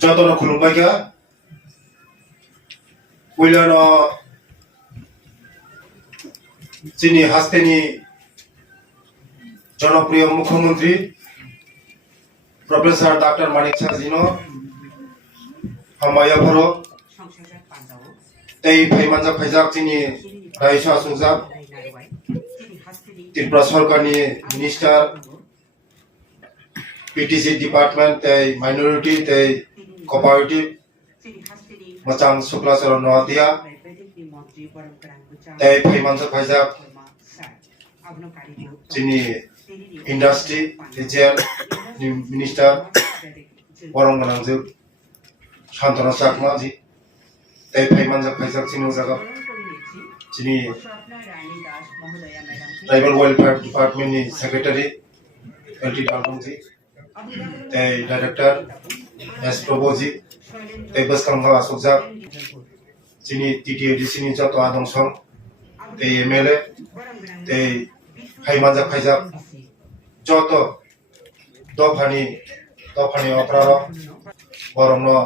যতন খুলুমবাইকা পইলানো চিনি হাস্তেনি জনপ্রিয় মুখ্যমন্ত্রী প্রফেসর ডক্টর মানিক সাজিনো হামায়া ভর এই ফাইমানজা ফাইজাক চিনি রাইসা সুজাক ত্রিপুরা সরকারনি মিনিস্টার পিটিসি ডিপার্টমেন্ট এই মাইনরিটি এই কোঅপারেটিভ মচাং শুক্লাচরণ নহাতিয়া এই ফাইমানজা ফাইজাক চিনি ইন্ডাস্ট্রি রিজেল মিনিস্টার বরং গনাंजो শান্তনা চাকমা জি এই ফাইমানজা ফাইজাক চিনি জায়গা চিনি ट्राइबल वेलफेयर डिपार्टमेंट नि सेक्रेटरी एलटी डालबं जी ते डायरेक्टर एस प्रभु जी ते बसखांगा असुजा जिनि टीटीएडीसी नि जतो आदंसं ते एमएलए ते फाइमानजा फाइजा जतो दफानि अप्रार बरंनो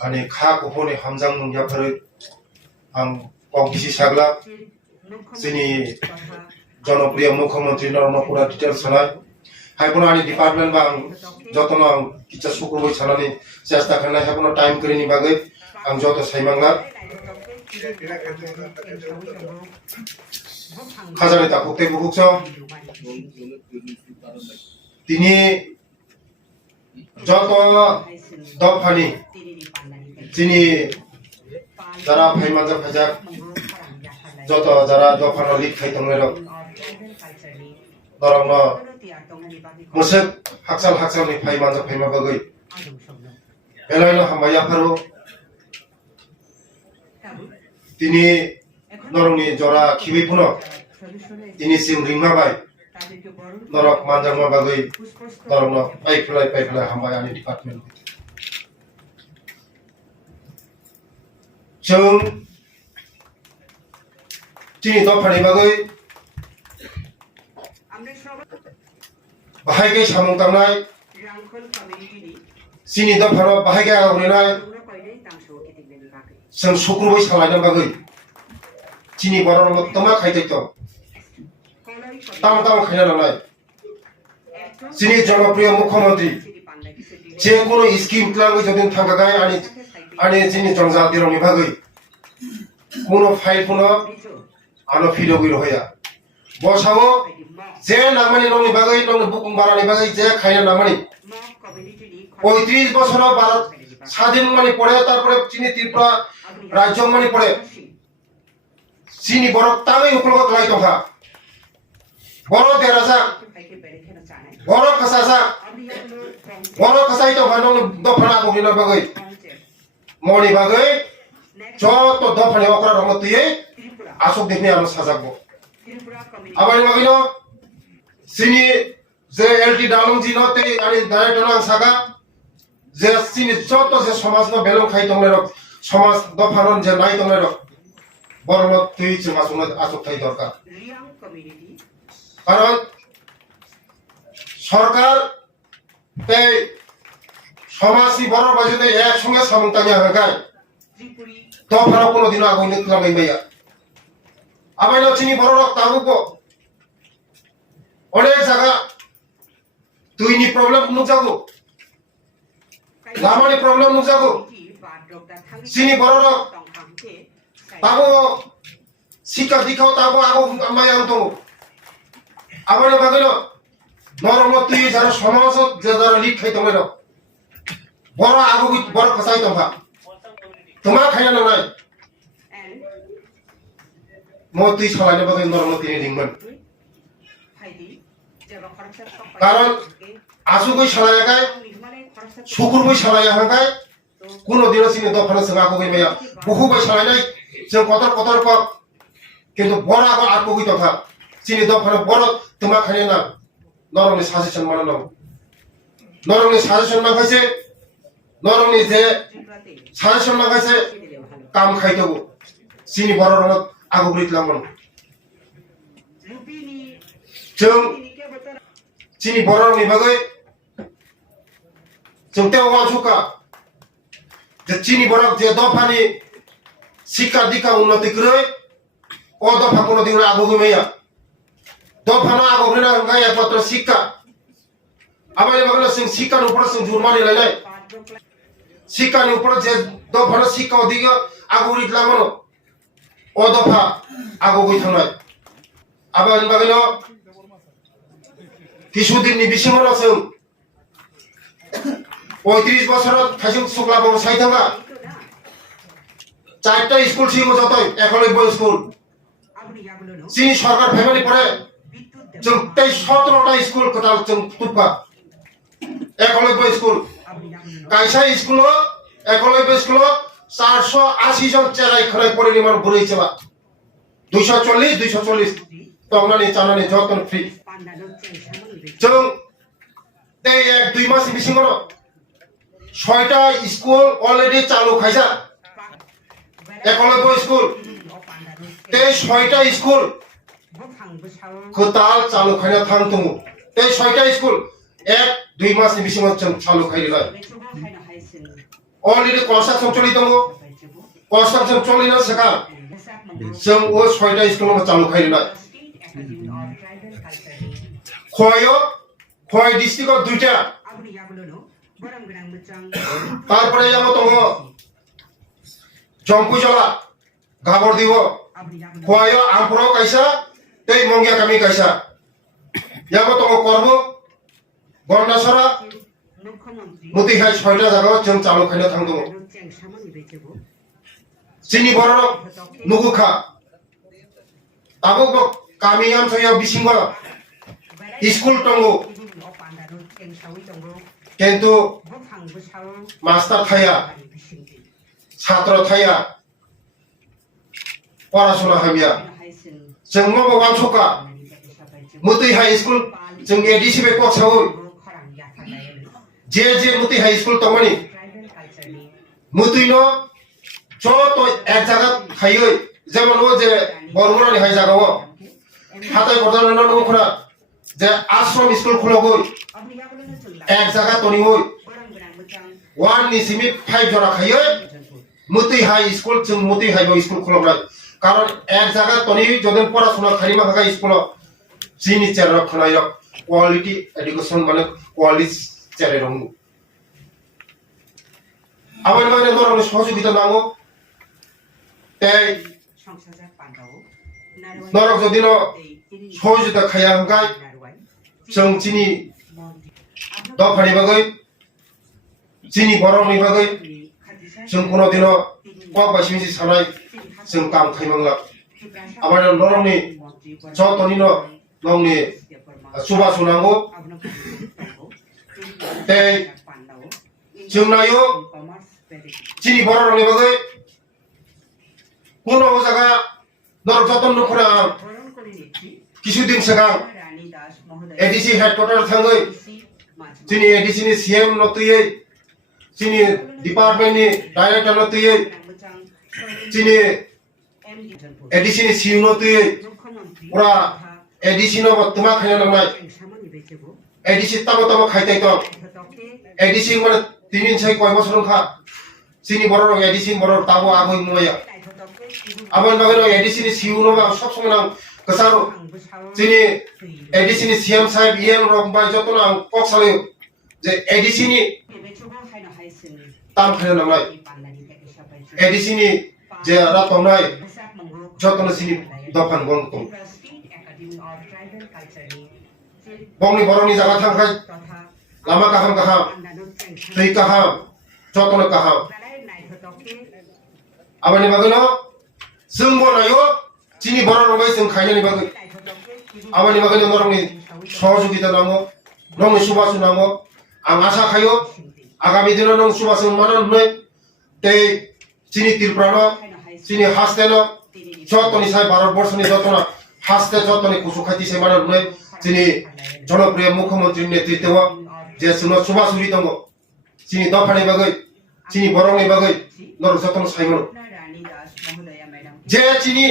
आनि खा कुफोनि हामजां मुंजाफोर आं कमकिसि सागला जिनि জনপ্রিয় মুখ্যমন্ত্রী নরমপুরা ডিটেল সানাই হাইপন আনি ডিপার্টমেন্ট বা যতন আং কিছা শুক্রবাই সানানি চেষ্টা খানাই হাইপন টাইম করিনি বাগৈ আং যত সাইমাংলা খাজানি তাকুতে বুকুছ তিনি যত দফানি যিনি যারা ফাইমানজা ফাইজাক যত যারা দফানো লিখ খাইতংলের নরম মুসেক হাকসালनि फाइमानजा फाइमा बागै एलाइनो हामाया फारो তিনি নরংनि जरा खिबै फुनो তিনি सिम रिंमाबाय नरक मानजांमा बागै नरंनो पाइफलाय हामबाय आनि डिपार्टमेन्ट जों चिनि दफानि बागै बाहायगे सामुं दांनाय चिनि दफानाव बाहायगे आवरिनाय जों शुक्रबार सालायनो बागै चिनि बरनो तमा खायदैत ताम खायना लानाय चिनि जनप्रिय मुख्यमंत्री जे कोनो स्कीम प्लान जदिन थांगागाय आनि चिनि जनजातिरनि बागै कोनो फाइल कोनो आनो फिरो गिरो होया बसावो जे नामानि नंनि बागै नंनि बुकुं बारानि बागै जे खायना नामानि 35 বছর ভারত স্বাধীন মানে পড়ে তারপরে চিনি ত্রিপুরা রাজ্য মানে পড়ে চিনি বড় তামই উপলব্ধ লাই তখা বড় দেরাজা বড় কাসাজা বড় কাসাই তো ভানো দফানা বগিনা বাগৈ মনি বাগৈ যত দফানি অকরা রমতিয়ে আসক দেখনি আলো সাজাবো আবাই বাগিনো চিনি যে এলটি ডালং জিনো তে আনি ডাইরেক্টর আং সাগা যে চিনি যত যে সমাজ ন বেলং খাই দংলে রক সমাজ দফারন যে নাই দংলে রক বরন তুই চিমা সুন আসক থাই দরকার কারণ সরকার তে সমাজই বড় বাজুতে একসঙ্গে সামন্তানি হাগায় দফার কোনদিন আগুন খালাই মাইয়া আবাই চিনি বড় রক তাগুকো অনেক জায়গা তুইনি প্রবলেম নুজাগো লামানি প্রবলেম নুজাগো চিনি বড় রক তাগো শিক্ষা দীক্ষাও তাগো আগো আমায় আনতো আবাই বাগিল নরম তুই যারা সমাজ যে যারা লিখ খাই তোমার বড় আগো বড় কাসাই তোমা তোমা খাইনা নাই মতুই সলাইনে বাগৈ নরম তিনি রিংমান কারণ আসুগৈ সালায়াগায় শুকুরবৈ সালায়াগায় কোনদিন চিনি দফানা जों आगो गैमाया बहुबाय सालायनाय जों कतर पाक কিন্তু বড় আগো आगो गैतखा চিনি दफाना बड़ तुमा खायना नरमनि साजेसन माननो नरमनि साजेसन माखासे नरमनि जे साजेसन माखासे काम खायतो চিনি बड़ रंग आगो गैतलामोन जों चिनि बरनि बागै जों ते वान सुका যে চিনি বরক যে দফানি শিক্ষা দীক্ষা উন্নতি করে ও দফা কোনোদিন আগোগমেয়া দফানো আগোগনে না একমাত্র শিক্ষা আবার এবার শিক্ষার উপর জুরমানি লাইলাই শিক্ষার উপর যে দফানো শিক্ষা ওদিকে আগোরি লাগানো ও দফা আগোগই থানায় আবার বাগিল কিছুদিননি বিসিমন जों 35 বছরত খাইসুক শুক্লাবাবু সাইথাঙ্গা 4টা স্কুল ছিল যত একলব্য স্কুল চিনি সরকার ফ্যামিলি পড়ে जों 17টা স্কুল কোটাল जों তুপা একলব্য স্কুল কাইসা স্কুল একলব্য স্কুল 480 জন চেরাই খরাই পরিমাণ বুড়ি চলা 240 তংনানি চানানি যতন ফ্রি जों এই 1-2 মাস বিসিঙ্গর 6টা স্কুল অলরেডি চালু খাইছা একলব্য স্কুল এই 6টা স্কুল কোতাল চালু খাইনা থাং দङ এই 6টা স্কুল 1-2 মাস বিসিঙ্গর जों চালু খাইলাই অলরেডি কনস্ট্রাকশন চলি দङ কনস্ট্রাকশন চলিना सका जों ও 6টা স্কুল চালু খাইলাই খয় ডিস্ট্রিক্ট 2টা তারপরে যাব দङ জম্পুজলা গাবর দিব খয় আমপুর কাইসা তেই মঙ্গিয়া কামি কাইসা যাব দङ করব গন্ডাসরা মতিহাই 6টা জায়গা जों চালু খাইনা थां दङ চিনি বড় নুগুখা তাবো কামিয়াম সয়া বিসিঙ্গ স্কুল দङ কিন্তু মাস্টার থায়া ছাত্র থায়া পড়াশোনা হাবিয়া जों मबां सका मुति हाई स्कुल जों एडिसि बे कक्साव जे मुति हाई स्कुल तमनि मुतिनो जत एक जागा थायो जेमन ओ जे बरमुरानि हाई जागाव हाथाय बर्दानो नखरा जे आश्रम स्कुल खुलगो एक जागा तनिगो 1 नि सिमि 5 जरा खायो मुति हाई स्कुल जों मुति हाई स्कुल खुलबाय कारण एक जागा तनि जदन पढ़ाशोना खारिमा हागा स्कुल जिनि चेर खनाय क्वालिटी एडुकेशन माने क्वालिटी चेर रंग आबाद माने नरम सहयोगिता नांगो ते नरक जदिन सहयोगिता खाया हंगाय जों जिनि दफानि बागै जिनि बरनि बागै जों कोनो दिन क बासिमि सानाय जों काम खाइमांला आबाद नरमनि जतनिनो नंनि सुबासु नांगौ ते जों नायो जिनि बरनि बागै कोनो जागा नरक जतन नखरा কিছুদিন सिगां एडीसी हेडक्वार्टर थाङै जिनि एडीसी नि सीएम नतुयै जिनि डिपार्टमेंट नि डाइरेक्टर नतुयै जिनि एडीसी नि सीयू नतुयै पुरा एडीसी नो तुमा खायना नांनाय एडीसी ताबो खायताय दं एडीसी माने 3 साइ कय बছর खा जिनि बर एडीसी बर ताबो आगै मुया आबान बागै एडीसी नि सीयू नो सब समय नां कसारो जिनि एडीसी नि सीएम साहेब इएम रक बाय जतना कक्साले जे एडीसी नि ताम खायना नांनाय एडीसी नि जे रातनाय जतना सिनि दफान गन दं बंनि बरनि जागा थांखाय लामा गाहाम गाहाम दै गाहाम जतना गाहाम आबानि बागैनो जों बनायो जिनि बर रंगाय जों खायनानि बागै आबानि बागैनो नरंनि सहयोगिता नांगौ नंनि सुबासु नांगौ आं आशा खायो आगामी दिनाव नों सुबासु मानन नै ते जिनि तिरप्रानो जिनि हास्तेनो जतनि साय भारत बर्षनि जतना हास्ते जतनि कुसु खायति से मानन नै जिनि जनप्रिय मुख्यमंत्री नेतृत्व जे सुनो सुबासुरि दङ जिनि दफानि बागै जिनि बरंनि बागै नर जतन सायमन जे जिनि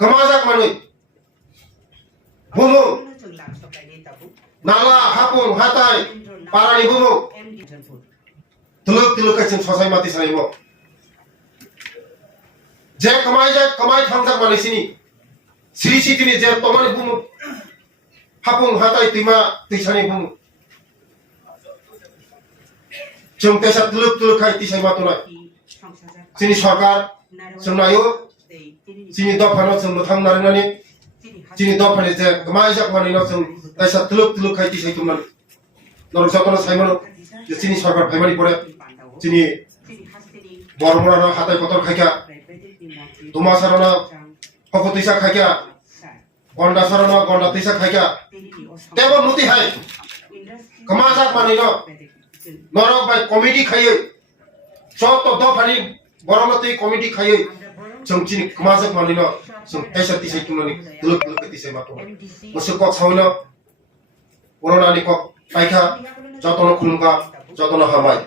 गमाजाक मानै बुमु नाला हापुं हाताय पारानि बुमु tuluk kai sing sosai mati sanai mo je kamai thangjak mani sini sri sitini je tomani bum hapung hatai tima tisani bum jeng tesa tuluk kai tisai matuna sini sarkar senayo sini dofano sing muthang narinani sini dofani je kamai jak mani no sing tesa tuluk kai tisai tumnani norok jakono saimono sini sarkar phaimani pore sini bormorana hatai kotor khaika Tuma sarana poko tisa khaika gonda sarana gonda tisa khaika tebo nuti hai kamajak mani no norok bai committee khaiye chot to do phani boromati committee khaiye chungchini kamajak mani no sung tisa tisa tumani tuluk tisa mato musuk kok sawina corona ni kok paika jotono khulungka jotono hamai